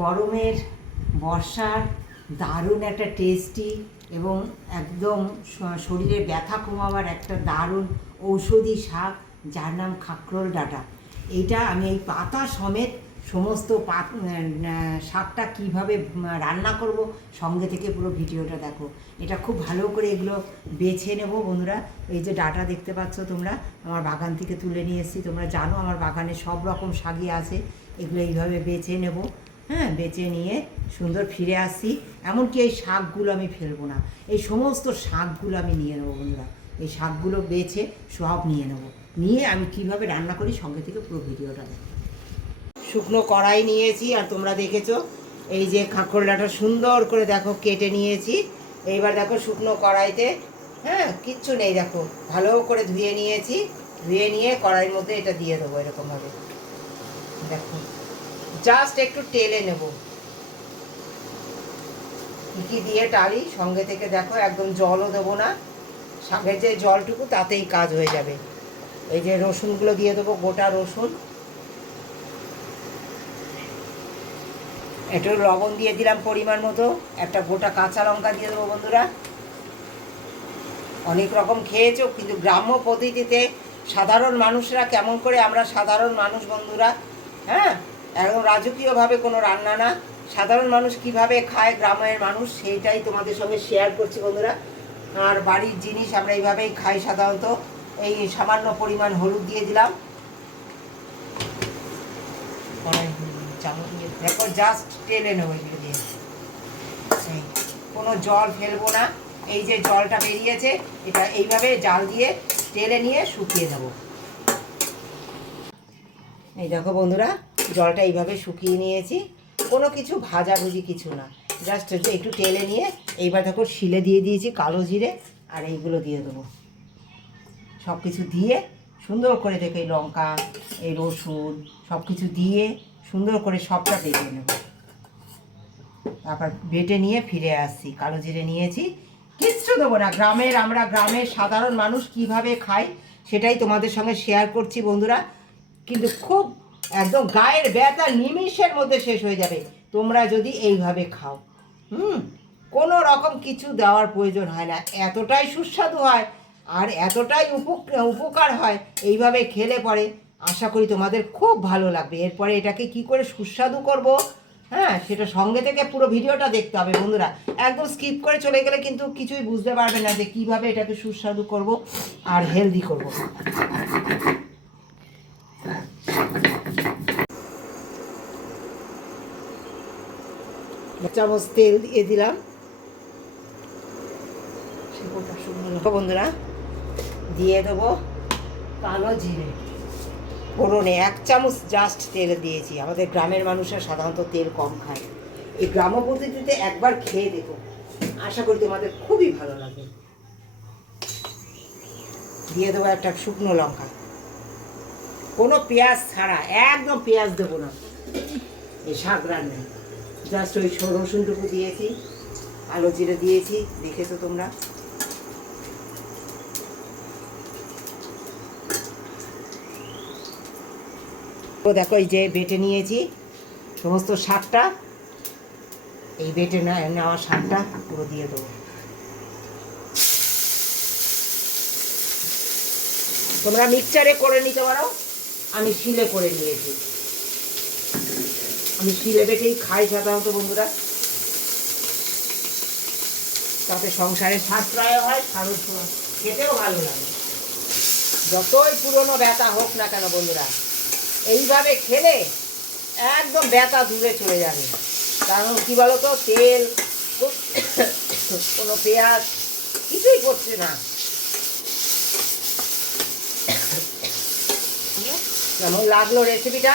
গরমের বর্ষার দারুণ একটা টেস্টি এবং একদম শরীরে ব্যথা কমাবার একটা দারুণ ঔষধি শাক, যার নাম খাকরোল ডাঁটা। এইটা আমি এই পাতা সমেত সমস্ত শাকটা কীভাবে রান্না করব, সঙ্গে থেকে পুরো ভিডিওটা দেখো। এটা খুব ভালো করে এগুলো বেছে নেব বন্ধুরা। এই যে ডাঁটা দেখতে পাচ্ছ তোমরা, আমার বাগান থেকে তুলে নিয়ে এসেছি। তোমরা জানো আমার বাগানে সব রকম শাকই আছে। এগুলো এইভাবে বেছে নেব, হ্যাঁ, বেছে নিয়ে সুন্দর ফিরে আসছি। এমনকি এই শাকগুলো আমি ফেলবো না, এই সমস্ত শাকগুলো আমি নিয়ে নেবো বন্ধুরা। এই শাকগুলো বেছে সব নিয়ে নেবো, নিয়ে আমি কিভাবে রান্না করি সঙ্গে থেকে পুরো ভিডিওটা দেখো। শুকনো কড়াই নিয়েছি, আর তোমরা দেখেছো এই যে খাকরোল ডাঁটা সুন্দর করে দেখো কেটে নিয়েছি। এইবার দেখো শুকনো কড়াইতে, হ্যাঁ, কিচ্ছু নেই, দেখো ভালো করে ধুয়ে নিয়েছি। ধুয়ে নিয়ে কড়াইয়ের মধ্যে এটা দিয়ে দেবো এরকমভাবে। দেখো জাস্ট একটু টেলে নেব, কি দিয়ে টালি সঙ্গে থেকে দেখো, একদম জলও দেবো না। শাকের যে জলটুকু তাতেই কাজ হয়ে যাবে। এই যে রসুনগুলো দিয়ে দেবো, গোটা রসুন, একটু লবণ দিয়ে দিলাম পরিমাণ মতো, একটা গোটা কাঁচা লঙ্কা দিয়ে দেবো বন্ধুরা। অনেক রকম খেয়েছো, কিন্তু গ্রাম্য পদ্ধতিতে সাধারণ মানুষরা কেমন করে, আমরা সাধারণ মানুষ বন্ধুরা, হ্যাঁ, একদম রাজকীয়ভাবে কোনো রান্না না, সাধারণ মানুষ কিভাবে খায় গ্রামের মানুষ, সেইটাই তোমাদের সঙ্গে শেয়ার করছি বন্ধুরা। আর বাড়ির জিনিস আমরা এইভাবেই খাই সাধারণত। এই সামান্য পরিমাণ হলুদ দিয়ে দিলাম, দেখো জাস্ট টেলে নেবো এগুলো দিয়ে, কোনো জল ফেলবো না। এই যে জলটা বেরিয়েছে, এটা এইভাবে জাল দিয়ে টেলে নিয়ে শুকিয়ে দেবো। এই দেখো বন্ধুরা, জলটা এইভাবে শুকিয়ে নিয়েছি। কোনো কিছু ভাজাভুজি কিছু না, জাস্ট একটু টেলে নিয়ে এইবার দেখো শিলে দিয়ে দিয়েছি কালো জিরে, আর এইগুলো দিয়ে দেবো। সব কিছু দিয়ে সুন্দর করে দেখো, এই লঙ্কা, এই রসুন সব কিছু দিয়ে সুন্দর করে সবটা বেটে নেব। তারপর বেটে নিয়ে ফিরে আসছি। কালো জিরে নিয়েছি, কিচ্ছু দেবো না। আমরা গ্রামের সাধারণ মানুষ কিভাবে খাই সেটাই তোমাদের সঙ্গে শেয়ার করছি বন্ধুরা। কিন্তু খুব একদম গায়ের ব্যথা নিমিষের মধ্যে শেষ হয়ে যাবে তোমরা যদি এইভাবে খাও। কোনো রকম কিছু দেওয়ার প্রয়োজন হয় না, এতটাই সুস্বাদু হয় আর এতটাই উপকার হয়। এইভাবে খেলে পরে আশা করি তোমাদের খুব ভালো লাগবে। এরপরে এটাকে কি করে সুস্বাদু করব, হ্যাঁ, সেটা সঙ্গে থেকে পুরো ভিডিওটা দেখতে হবে বন্ধুরা। একদম স্কিপ করে চলে গেলে কিন্তু কিছুই বুঝতে পারবে না যে কীভাবে এটাকে সুস্বাদু করব আর হেলদি করব। এক চামচ তেল দিয়ে দিলাম বন্ধুরা। দিয়ে দেবো কালো জিরে ফোড়নে, 1 চামচ জাস্ট তেল দিয়েছি। আমাদের গ্রামের মানুষরা সাধারণত তেল কম খায়। এই গ্রাম্য পদ্ধতিতে একবার খেয়ে দেখো, আশা করি তোমাদের খুবই ভালো লাগবে। দিয়ে দেবো একটা শুকনো লঙ্কা, কোনো পেঁয়াজ ছাড়া, একদম পেঁয়াজ দেবো না এই শাক রান্নায়। জাস্ট ওই রসুনটুকু দিয়েছি, কালো জিরে দিয়েছি, দেখেছো তোমরা। তো দেখো এই যে বেটে নিয়েছি সমস্ত শাকটা, এই বেটে নেওয়া শাকটা পুরো দিয়ে দেবো। তোমরা মিক্সচারে করে নিতে পারো, আমি শিলে করে নিয়েছি। আমি শিলে বেটেই খাই সাধারণত বন্ধুরা, তাতে সংসারে সাশ্রয় হয়, খেতেও ভালো লাগে। যতই পুরনো ব্যথা হোক না কেন বন্ধুরা, এইভাবে খেলে একদম ব্যথা দূরে চলে যাবে। কারণ কী বলো তো, তেল, কোনো পেঁয়াজ কিছুই করছে না। কেমন লাগলো রেসিপিটা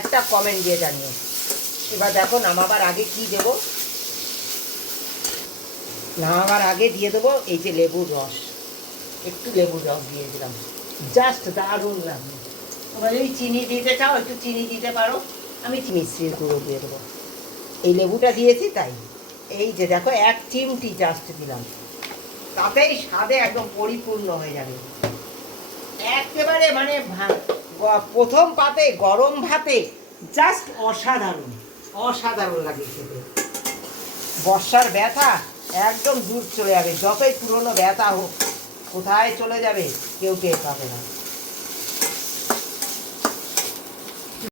একটা কমেন্ট দিয়ে জানিও। এবার দেখো নামাবার আগে কি দেব, নামাবার আগে দিয়ে দেবো এই যে লেবুর রস, একটু লেবুর রস দিয়ে দিলাম, জাস্ট দারুণ লাগবে। তোমরা যদি চিনি দিতে চাও একটু চিনি দিতে পারো, আমি মিষ্টির গুঁড়ো দিয়ে দেবো। এই লেবুটা দিয়েছি তাই। এই যে দেখো 1 চিমটি জাস্ট দিলাম, তাতেই স্বাদে একদম পরিপূর্ণ হয়ে যাবে একেবারে। মানে প্রথম পাতে গরম ভাতে জাস্ট অসাধারণ। অসাধারণ লাগে খেতে। বর্ষার ব্যথা একদম দূর চলে যাবে, যতই পুরনো ব্যথা হোক কোথায় চলে যাবে কেউ টের পাবে না।